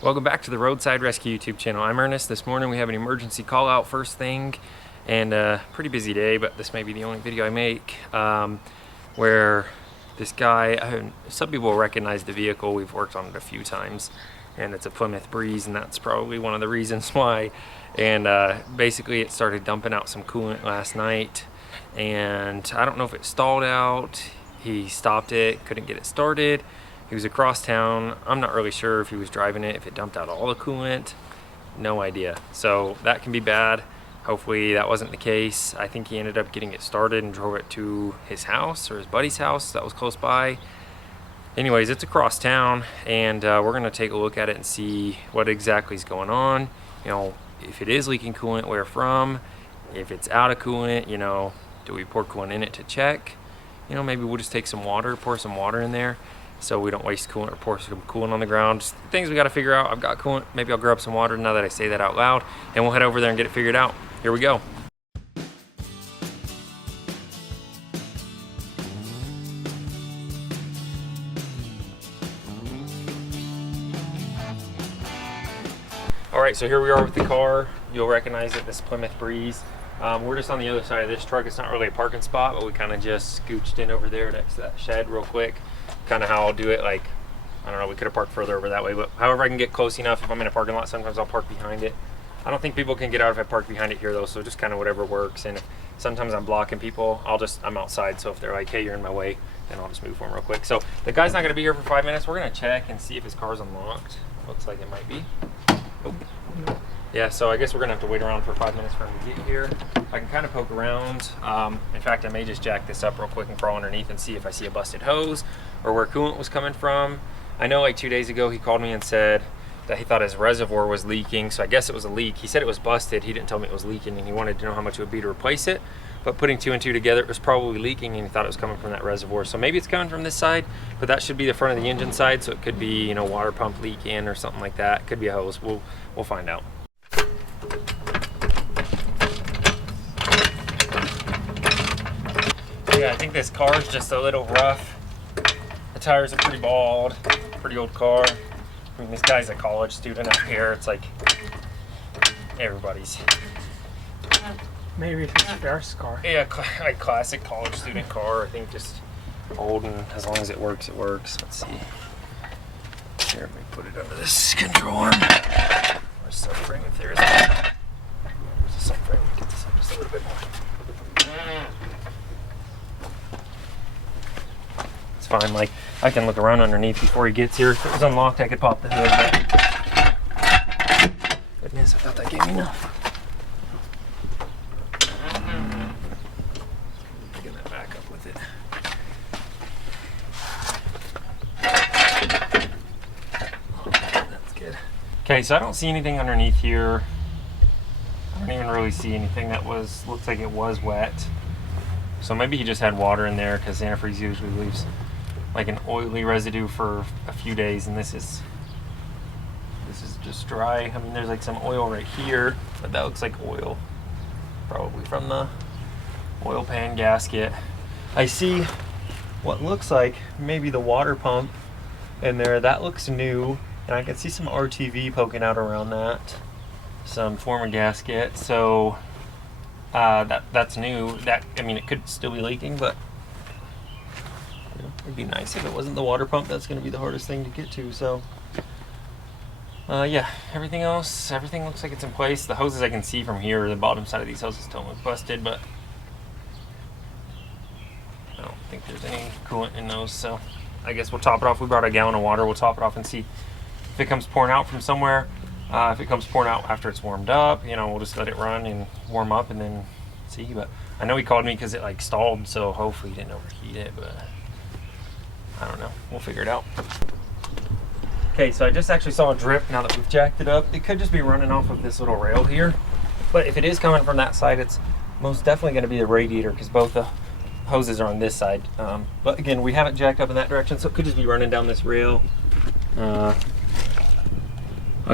Welcome back to the Roadside Rescue YouTube channel. I'm Ernest. This morning we have an emergency call out first thing, and a pretty busy day, but this may be the only video I make, where this guy, some people recognize the vehicle, we've worked on it a few times, and it's a Plymouth Breeze, and that's probably one of the reasons why. And basically it started dumping out some coolant last night, and I don't know if it stalled out. He stopped it, couldn't get it started. He was across town. I'm not really sure if he was driving it, if it dumped out all the coolant. No idea. So that can be bad. Hopefully that wasn't the case. I think he ended up getting it started and drove it to his house or his buddy's house that was close by. Anyways, it's across town, and we're gonna take a look at it and see what exactly is going on. You know, if it is leaking coolant, where from? If it's out of coolant, you know, do we pour coolant in it to check? You know, maybe we'll just take some water, pour some water in there, so we don't waste coolant or pour some coolant on the ground. Just things we got to figure out. I've got coolant. Maybe I'll grab some water now that I say that out loud, and we'll head over there and get it figured out. Here we go. All right, so here we are with the car. You'll recognize it, this Plymouth Breeze. We're just on the other side of this truck. It's not really a parking spot, but we kind of just scooched in over there next to that shed real quick. Kind of how I'll do it, like, I don't know, we could have parked further over that way, but however I can get close enough. If I'm in a parking lot, sometimes I'll park behind it. I don't think people can get out if I park behind it here though, so just kind of whatever works. And if sometimes I'm blocking people, I'm outside, so if they're like, hey, you're in my way, then I'll just move for them real quick. So the guy's not gonna be here for 5 minutes. We're gonna check and see if his car's unlocked. Looks like it might be. Oh. Yeah, so I guess we're gonna have to wait around for 5 minutes for him to get here. I can kind of poke around. In fact, I may just jack this up real quick and crawl underneath and see if I see a busted hose or where coolant was coming from. I know like 2 days ago he called me and said that he thought his reservoir was leaking, so I guess it was a leak. He said it was busted. He didn't tell me it was leaking, and he wanted to know how much it would be to replace it. But putting two and two together, it was probably leaking, and he thought it was coming from that reservoir. So maybe it's coming from this side, but that should be the front of the engine side, so it could be, you know, water pump leaking or something like that. It could be a hose. We'll find out. Yeah, I think this car is just a little rough. The tires are pretty bald, pretty old car. I mean, this guy's a college student up here. It's like everybody's. Maybe it's his first car. Yeah, like classic college student car. I think just old, and as long as it works, it works. Let's see. Here, let me put it under this control arm. Or subframe if there is one. There's a subframe. Get this up just a little bit more. It's fine. Like, I can look around underneath before he gets here. If it was unlocked, I could pop the hood. But goodness, I thought that gave me enough. Picking that back up with it. That's good. Okay, so I don't see anything underneath here. I don't even really see anything that looks like it was wet. So maybe he just had water in there, because antifreeze usually leaves like an oily residue for a few days, and this is just dry. I mean, there's like some oil right here, but that looks like oil, probably from the oil pan gasket. I see what looks like maybe the water pump in there. That looks new, and I can see some RTV poking out around that, some former gasket. So that's new. That, I mean, it could still be leaking, but you know, it'd be nice if it wasn't the water pump. That's going to be the hardest thing to get to. So yeah, everything looks like it's in place. The hoses I can see from here, the bottom side of these hoses don't look busted, but I don't think there's any coolant in those. So I guess we'll top it off. We brought a gallon of water. We'll top it off and see if it comes pouring out from somewhere. If it comes pouring out after it's warmed up, you know, we'll just let it run and warm up and then see. But I know he called me because it like stalled, so hopefully he didn't overheat it, but I don't know. We'll figure it out. Okay, so I just actually saw a drip now that we've jacked it up. It could just be running off of this little rail here, but if it is coming from that side, it's most definitely going to be the radiator, because both the hoses are on this side. But again, we haven't jacked up in that direction, so it could just be running down this rail. I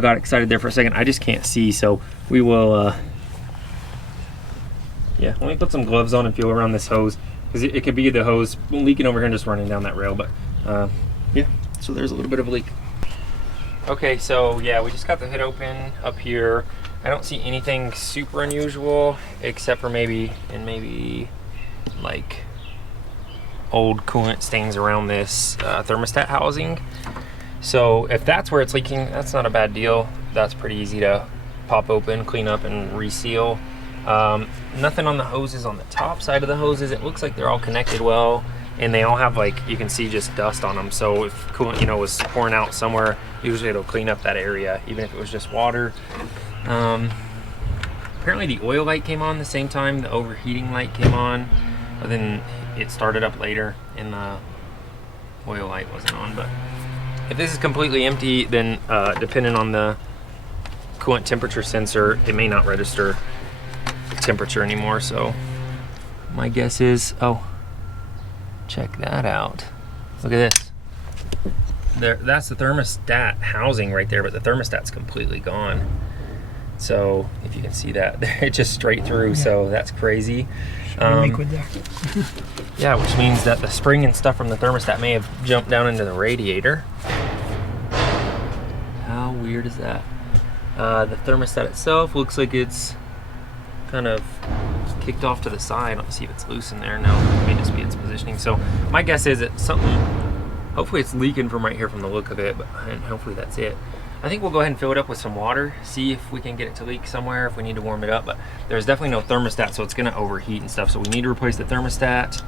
got excited there for a second. I just can't see, so we will yeah, let me put some gloves on and feel around this hose, because it could be the hose leaking over here and just running down that rail. But yeah, so there's a little bit of a leak. Okay, so yeah, we just got the hood open up here. I don't see anything super unusual except for maybe like old coolant stains around this thermostat housing. So if that's where it's leaking, that's not a bad deal. That's pretty easy to pop open, clean up, and reseal. Nothing on the hoses on the top side of the hoses. It looks like they're all connected well, and they all have, like, you can see just dust on them. So if coolant, you know, was pouring out somewhere, usually it'll clean up that area, even if it was just water. Apparently the oil light came on the same time the overheating light came on, but then it started up later and the oil light wasn't on. But if this is completely empty, then depending on the coolant temperature sensor, it may not register temperature anymore. So my guess is, oh, check that out. Look at this. There, that's the thermostat housing right there, but the thermostat's completely gone. So if you can see that, it's just straight through. Yeah. So that's crazy. Liquid there. Yeah, which means that the spring and stuff from the thermostat may have jumped down into the radiator. How weird is that? The thermostat itself looks like it's kind of kicked off to the side. Let's see if it's loose in there. No, it may just be its positioning. So my guess is it's something, hopefully it's leaking from right here from the look of it, and hopefully that's it. I think we'll go ahead and fill it up with some water, see if we can get it to leak somewhere, if we need to warm it up. But there's definitely no thermostat, so it's gonna overheat and stuff. So we need to replace the thermostat.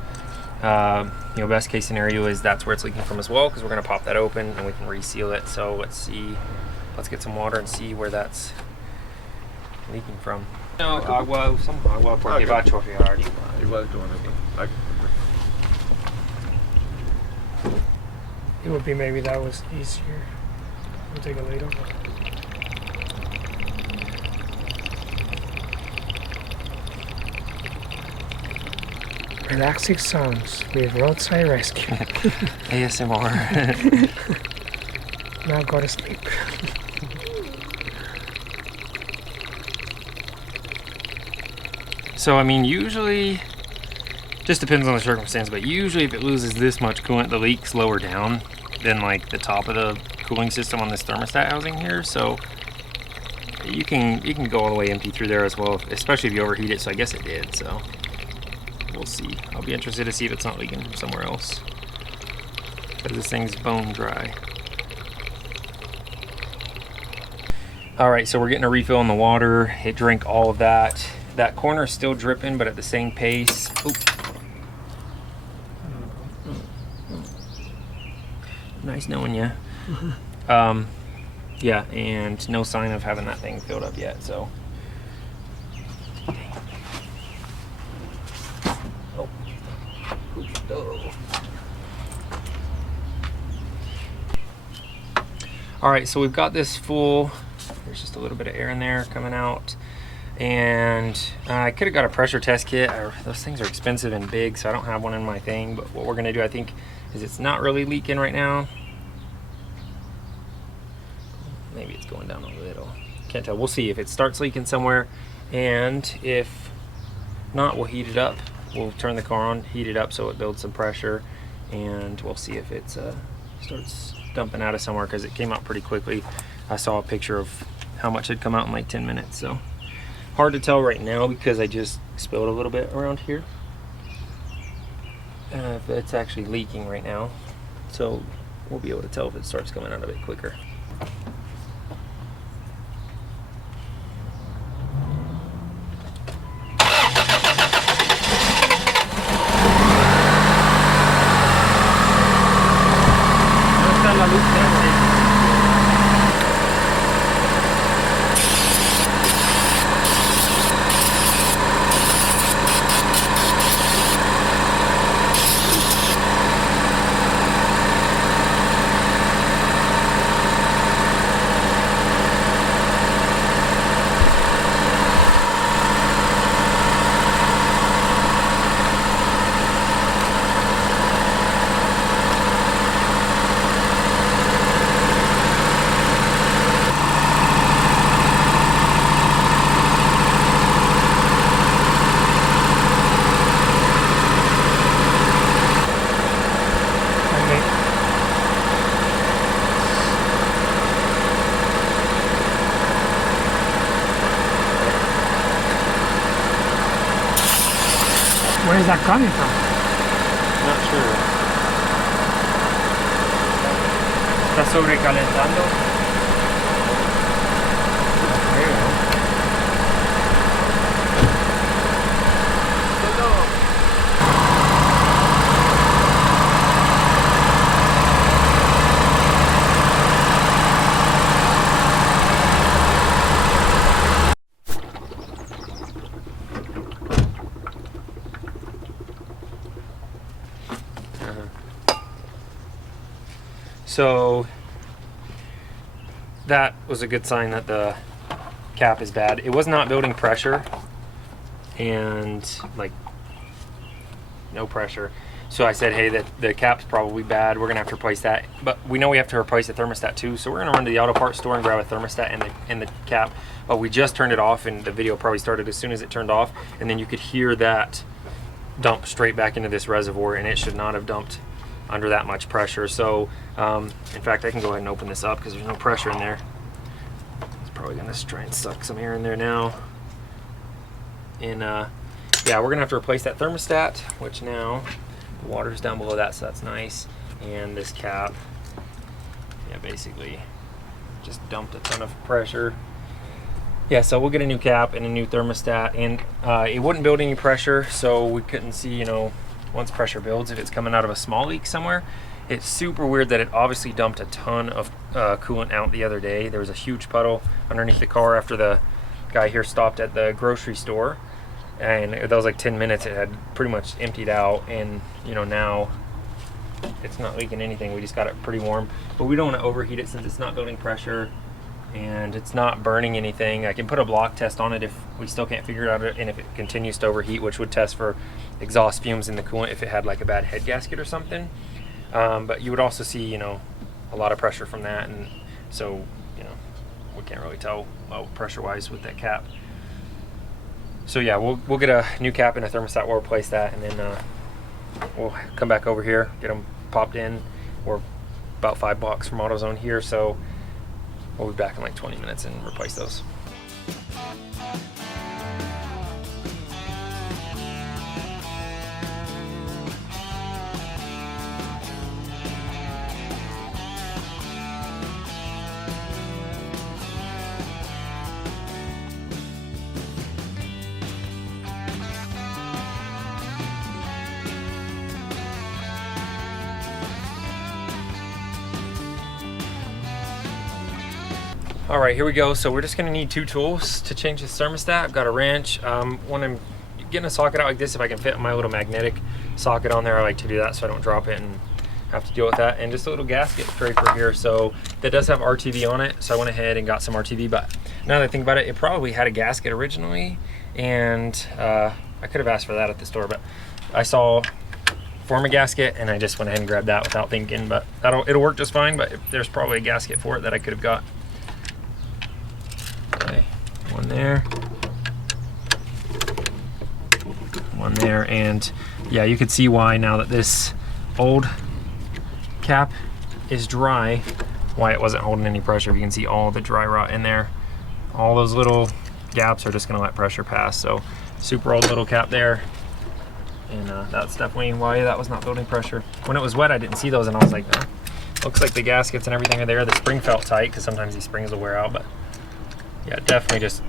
You know, best case scenario is that's where it's leaking from as well, because we're gonna pop that open and we can reseal it. So let's get some water and see where that's leaking from. No, agua, some agua porque va a chorrear igual. It would be maybe that was easier. We'll take a later. Relaxing songs with Roadside Rescue. ASMR. Now go to sleep. So I mean, usually, just depends on the circumstance, but usually if it loses this much coolant, the leak's lower down than like the top of the cooling system on this thermostat housing here. So you can go all the way empty through there as well, especially if you overheat it. So I guess it did, so we'll see. I'll be interested to see if it's not leaking from somewhere else, because this thing's bone dry. All right, so we're getting a refill on the water. It drank all of that. That corner is still dripping, but at the same pace. Oop. Nice knowing you. Yeah, and no sign of having that thing filled up yet, so. Oh. All right, so we've got this full. There's just a little bit of air in there coming out. And I could have got a pressure test kit. Those things are expensive and big, so I don't have one in my thing. But what we're gonna do, I think, is it's not really leaking right now. Maybe it's going down a little. Can't tell. We'll see if it starts leaking somewhere, and if not, we'll heat it up. We'll turn the car on, heat it up so it builds some pressure, and we'll see if it starts dumping out of somewhere, because it came out pretty quickly. I saw a picture of how much had come out in like 10 minutes, so. Hard to tell right now because I just spilled a little bit around here. If it's actually leaking right now, so we'll be able to tell if it starts coming out a bit quicker. Where is that coming from? Not sure. Está sobrecalentando. So that was a good sign that the cap is bad. It was not building pressure and like no pressure. So I said, hey, the cap's probably bad. We're gonna have to replace that. But we know we have to replace the thermostat too. So we're gonna run to the auto parts store and grab a thermostat and the cap. But we just turned it off, and the video probably started as soon as it turned off. And then you could hear that dump straight back into this reservoir, and it should not have dumped under that much pressure. So in fact, I can go ahead and open this up because there's no pressure in there. It's probably gonna try and suck some air in there now. And yeah, we're gonna have to replace that thermostat, which now the water's down below that, so that's nice. And this cap, yeah, basically just dumped a ton of pressure. Yeah, so we'll get a new cap and a new thermostat, and it wouldn't build any pressure, so we couldn't see, you know, once pressure builds, if it's coming out of a small leak somewhere. It's super weird that it obviously dumped a ton of coolant out the other day. There was a huge puddle underneath the car after the guy here stopped at the grocery store, and that was like 10 minutes. It had pretty much emptied out, and you know, now it's not leaking anything. We just got it pretty warm, but we don't want to overheat it since it's not building pressure and it's not burning anything. I can put a block test on it if we still can't figure it out, and if it continues to overheat, which would test for exhaust fumes in the coolant if it had like a bad head gasket or something. But you would also see, you know, a lot of pressure from that, and so, you know, we can't really tell pressure wise with that cap. So yeah, we'll get a new cap and a thermostat. We'll replace that, and then we'll come back over here, get them popped in. We're about 5 blocks from AutoZone here, so we'll be back in like 20 minutes and replace those. All right, here we go. So we're just gonna need 2 tools to change this thermostat. I've got a wrench. When I'm getting a socket out like this, if I can fit my little magnetic socket on there, I like to do that so I don't drop it and have to deal with that. And just a little gasket draper here. So that does have RTV on it. So I went ahead and got some RTV, but now that I think about it, it probably had a gasket originally, and I could have asked for that at the store, but I saw form a gasket and I just went ahead and grabbed that without thinking. But it'll work just fine, but there's probably a gasket for it that I could have got. Okay, one there, one there, and yeah, you could see why now that this old cap is dry, why it wasn't holding any pressure. You can see all the dry rot in there. All those little gaps are just gonna let pressure pass. So super old little cap there, and that's definitely why that was not building pressure. When it was wet, I didn't see those, and I was like, oh, looks like the gaskets and everything are there. The spring felt tight because sometimes these springs will wear out, but yeah, definitely just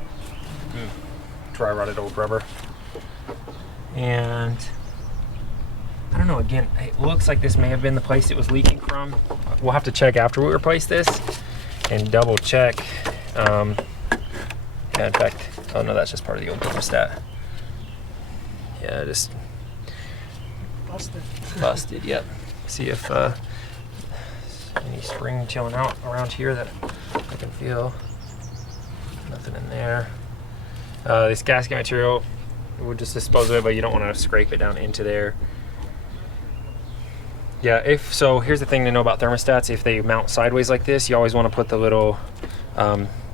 dry rotted old rubber. And I don't know, again, it looks like this may have been the place it was leaking from. We'll have to check after we replace this and double check. Yeah, in fact, oh no, that's just part of the old thermostat. Yeah, just busted, yep. See if any spring chilling out around here that I can feel. Nothing in there. This gasket material, we'll just dispose of it, but you don't want to scrape it down into there. Yeah, if so, here's the thing to know about thermostats. If they mount sideways like this, you always want to put the little,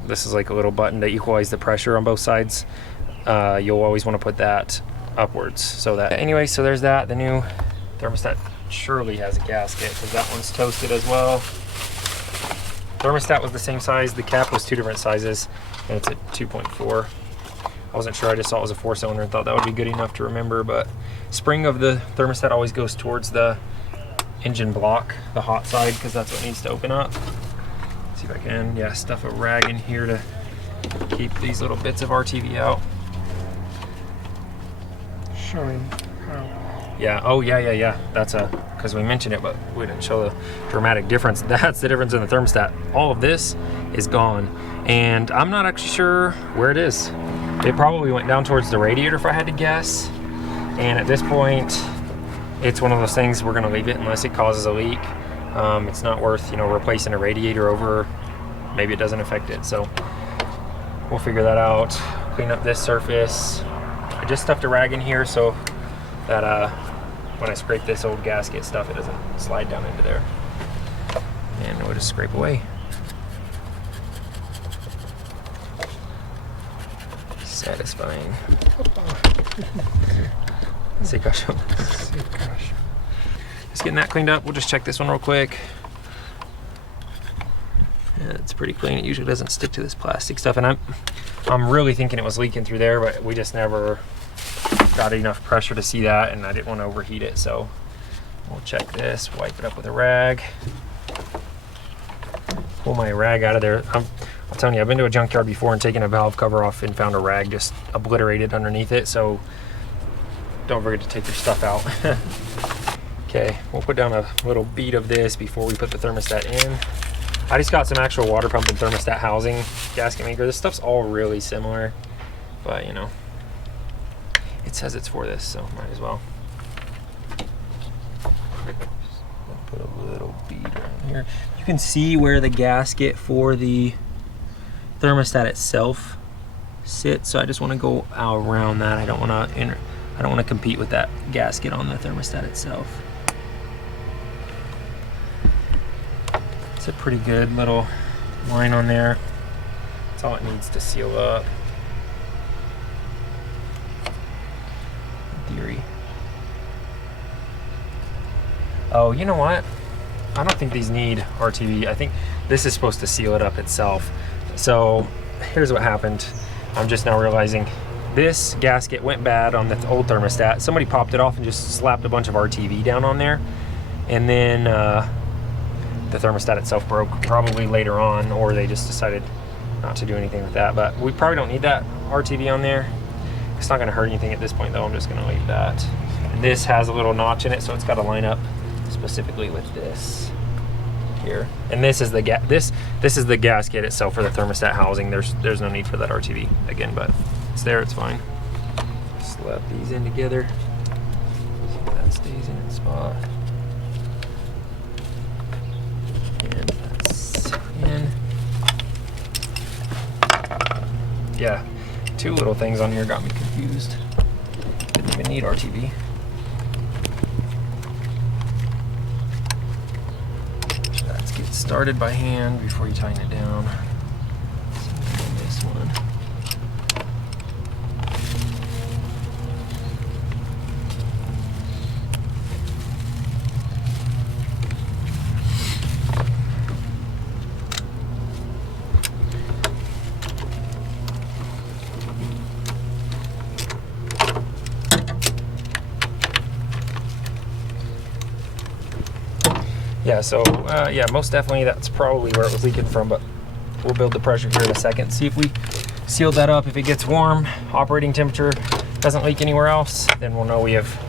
this is like a little button to equalize the pressure on both sides. You'll always want to put that upwards. So that, anyway, so there's that. The new thermostat surely has a gasket because that one's toasted as well. Thermostat was the same size. The cap was 2 different sizes, and it's at 2.4. I wasn't sure. I just saw it was a 4-cylinder and thought that would be good enough to remember, but spring of the thermostat always goes towards the engine block, the hot side, because that's what needs to open up. Let's see if I can, yeah, stuff a rag in here to keep these little bits of RTV out. Showing how. Yeah, oh yeah. That's because we mentioned it, but we didn't show the dramatic difference. That's the difference in the thermostat. All of this is gone, and I'm not actually sure where it is. It probably went down towards the radiator if I had to guess. And at this point, it's one of those things we're gonna leave it unless it causes a leak. It's not worth, you know, replacing a radiator over. Maybe it doesn't affect it, so we'll figure that out. Clean up this surface. I just stuffed a rag in here so that when I scrape this old gasket stuff, it doesn't slide down into there. And we'll just scrape away. Satisfying. Just getting that cleaned up. We'll just check this one real quick. Yeah, it's pretty clean. It usually doesn't stick to this plastic stuff, and I'm really thinking it was leaking through there, but we just never got enough pressure to see that, and I didn't want to overheat it, so we'll check this, wipe it up with a rag, pull my rag out of there. I'm telling you, I've been to a junkyard before and taken a valve cover off and found a rag just obliterated underneath it, so don't forget to take your stuff out. Okay, we'll put down a little bead of this before we put the thermostat in. I just got some actual water pump and thermostat housing gasket maker. This stuff's all really similar, but you know, it says it's for this, so might as well. Put a little bead right here. You can see where the gasket for the thermostat itself sits, so I just want to go around that. I don't want to compete with that gasket on the thermostat itself. It's a pretty good little line on there. That's all it needs to seal up. In theory. Oh, you know what? I don't think these need RTV. I think this is supposed to seal it up itself. So here's what happened. I'm just now realizing this gasket went bad on the old thermostat. Somebody popped it off and just slapped a bunch of RTV down on there. And then the thermostat itself broke probably later on, or they just decided not to do anything with that. But we probably don't need that RTV on there. It's not gonna hurt anything at this point though. I'm just gonna leave that. And this has a little notch in it, so it's gotta line up specifically with this here. And this is the this is the gasket itself for the thermostat housing. There's no need for that RTV again, but it's there, it's fine. Slap these in together so that stays in its spot. And that's in. Yeah, two little things on here got me confused. Didn't even need RTV. Let's get started by hand before you tighten it down. This one. Yeah, so yeah, most definitely that's probably where it was leaking from, but we'll build the pressure here in a second. See if we sealed that up. If it gets warm, operating temperature, doesn't leak anywhere else, then we'll know we have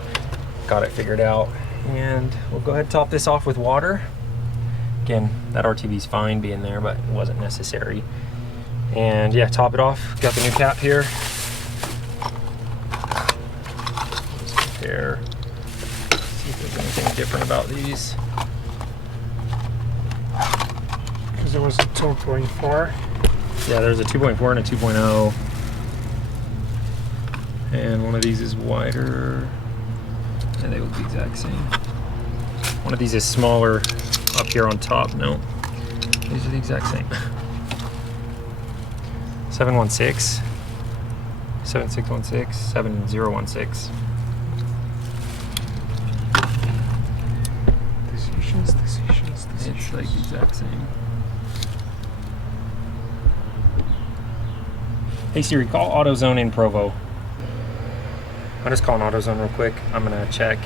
got it figured out. And we'll go ahead and top this off with water. Again, that RTV is fine being there, but it wasn't necessary. And yeah, top it off. Got the new cap here. Just compare, see if there's anything different about these. There was a 2.4. Yeah, there's a 2.4 and a 2.0. And one of these is wider. And they look the exact same. One of these is smaller up here on top. No, these are the exact same. 716, 7616, 7016. Decisions. It's like the exact same. Hey Siri, call AutoZone in Provo. I'm just calling AutoZone real quick. I'm gonna check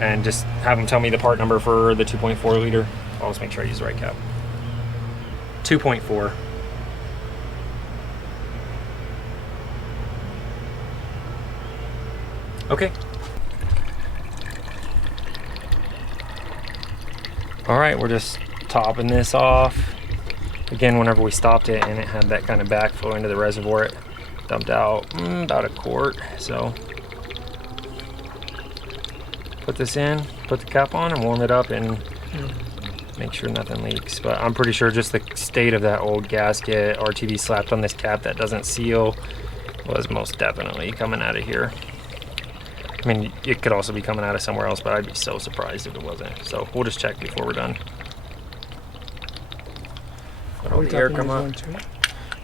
and just have them tell me the part number for the 2.4 liter. I'll just make sure I use the right cap. 2.4. Okay. All right, we're just topping this off. Again, whenever we stopped it and it had that kind of backflow into the reservoir, it dumped out about a quart. So put this in, put the cap on and warm it up and make sure nothing leaks. But I'm pretty sure just the state of that old gasket RTV slapped on this cap that doesn't seal was most definitely coming out of here. I mean, it could also be coming out of somewhere else, but I'd be so surprised if it wasn't. So we'll just check before we're done. Let all the air come up.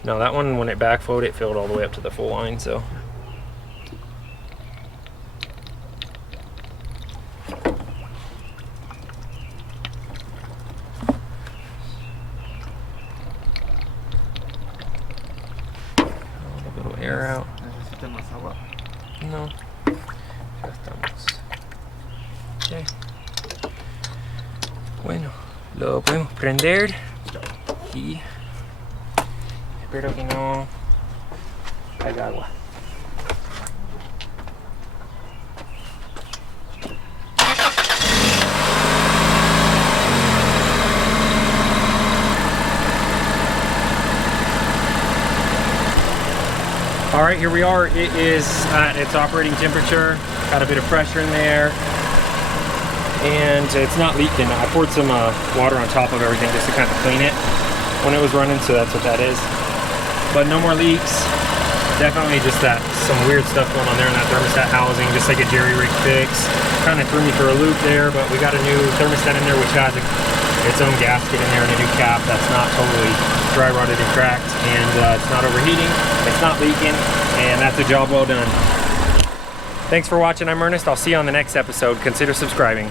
No, that one, when it backflowed, it filled all the way up to the full line, so. A little air out. No. Okay. Bueno, lo podemos prender y espero que no haya agua. All right, here we are. It is at its operating temperature. Got a bit of pressure in there, and it's not leaking. I poured some water on top of everything just to kind of clean it when it was running, so that's what that is. But no more leaks. Definitely just some weird stuff going on there in that thermostat housing, just like a jerry-rig fix. Kind of threw me for a loop there, but we got a new thermostat in there which has its own gasket in there and a new cap that's not totally dry rotted and cracked, and it's not overheating, it's not leaking, and that's a job well done. Thanks for watching. I'm Ernest. I'll see you on the next episode. Consider subscribing.